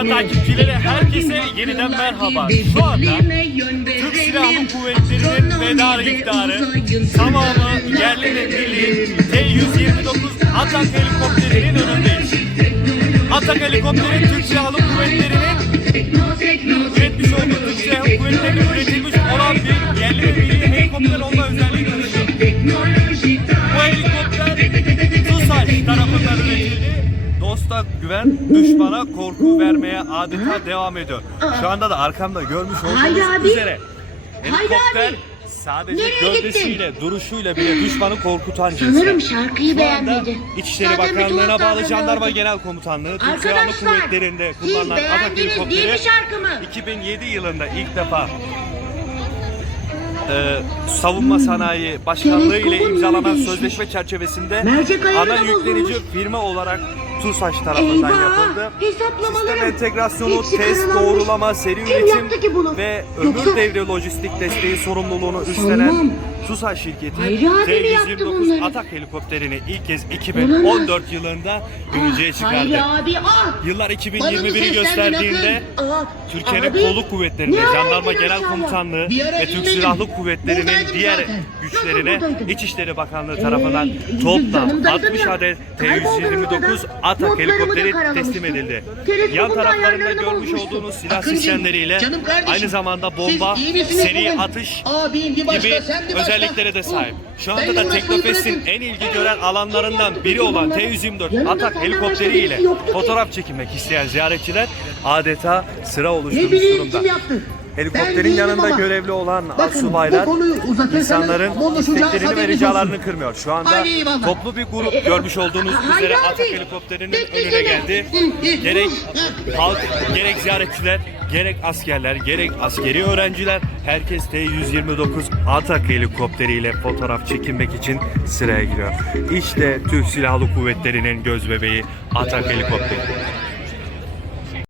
sayfa takipçileri herkese yeniden merhaba. Şu anda Türk Silahlı Kuvvetleri'nin veda iftarı tamamı yerli ve milli T-129 Atak helikopterinin önündeyiz. Atak helikopteri Türk Silahlı Kuvvetleri'nin üretmiş olduğu Türk Silahlı Kuvvetleri'nin üretilmiş olan bir yerli ve milli helikopter olma özelliği taşıyor. Bu helikopter TUSAŞ tarafından üretildi. Dosta güven, düşmana korku vermeye adeta devam ediyor. Şu anda da arkamda görmüş olduğunuz üzere helikopter sadece Nereye gövdesiyle, duruşuyla bile düşmanı korkutan cinsi. Sanırım şarkıyı beğenmedi. İçişleri Zaten Bakanlığı'na bağlı Jandarma. Genel Komutanlığı, Türk Silahlı Kuvvetleri'nde kullanılan Atak helikopteri şarkımı? 2007 yılında ilk defa e, savunma sanayi başkanlığı ile imzalanan sözleşme çerçevesinde ana yüklenici firma olarak TUSAŞ tarafından Eyvah! yapıldı. Sistem entegrasyonu, hepsi test, karalanmış. doğrulama, seri Kim üretim yaptı ki bunu? ve Yoksa- ömür devri lojistik desteği sorumluluğunu üstlenen Sanmam. TUSAŞ şirketi Hayri abi mi yaptı T-129 bunları? Atak helikopterini ilk kez 2014 yılında görücüye Hayri çıkardı. abi ah! Yıllar Bana mı 2021'i seslendin gösterdiğinde akın? Aa, Türkiye'nin abi, kolluk kuvvetlerinde, ne ara Jandarma indin Genel aşağıya? Komutanlığı Bir ara ve Türk inmedim. Silahlı Kuvvetleri'nin Buradaydım diğer zaten. güçlerine Nasıl buradaydın? İçişleri Bakanlığı tarafından Ee, toplam yanımdaydın 60 ya. adet Kayboldun T-129 orada. Atak helikopteri teslim edildi. Yan da taraflarında görmüş bozmuştum. olduğunuz silah Akıncığım, sistemleriyle kardeşim, aynı zamanda bomba, seri bugün? atış başka, gibi başka. özelliklere de sahip. Şu anda da Teknofest'in en ilgi gören alanlarından biri olan bunları? T-124 Yanımda Atak yoktu ki. fotoğraf çekilmek isteyen ziyaretçiler adeta sıra oluşturmuş bileyim durumda. Helikopterin yanında ama. görevli olan Bakın, uzatırsanız insanların isteklerini ve ricalarını olsun. kırmıyor. Şu anda toplu bir grup görmüş olduğunuz Haydi üzere. Atak helikopterinin önüne geldi. Gerek halk, gerek ziyaretçiler, gerek askerler, gerek askeri öğrenciler herkes T-129 Atak helikopteriyle fotoğraf çekinmek için sıraya giriyor. İşte Türk Silahlı Kuvvetleri'nin göz bebeği Atak helikopteri.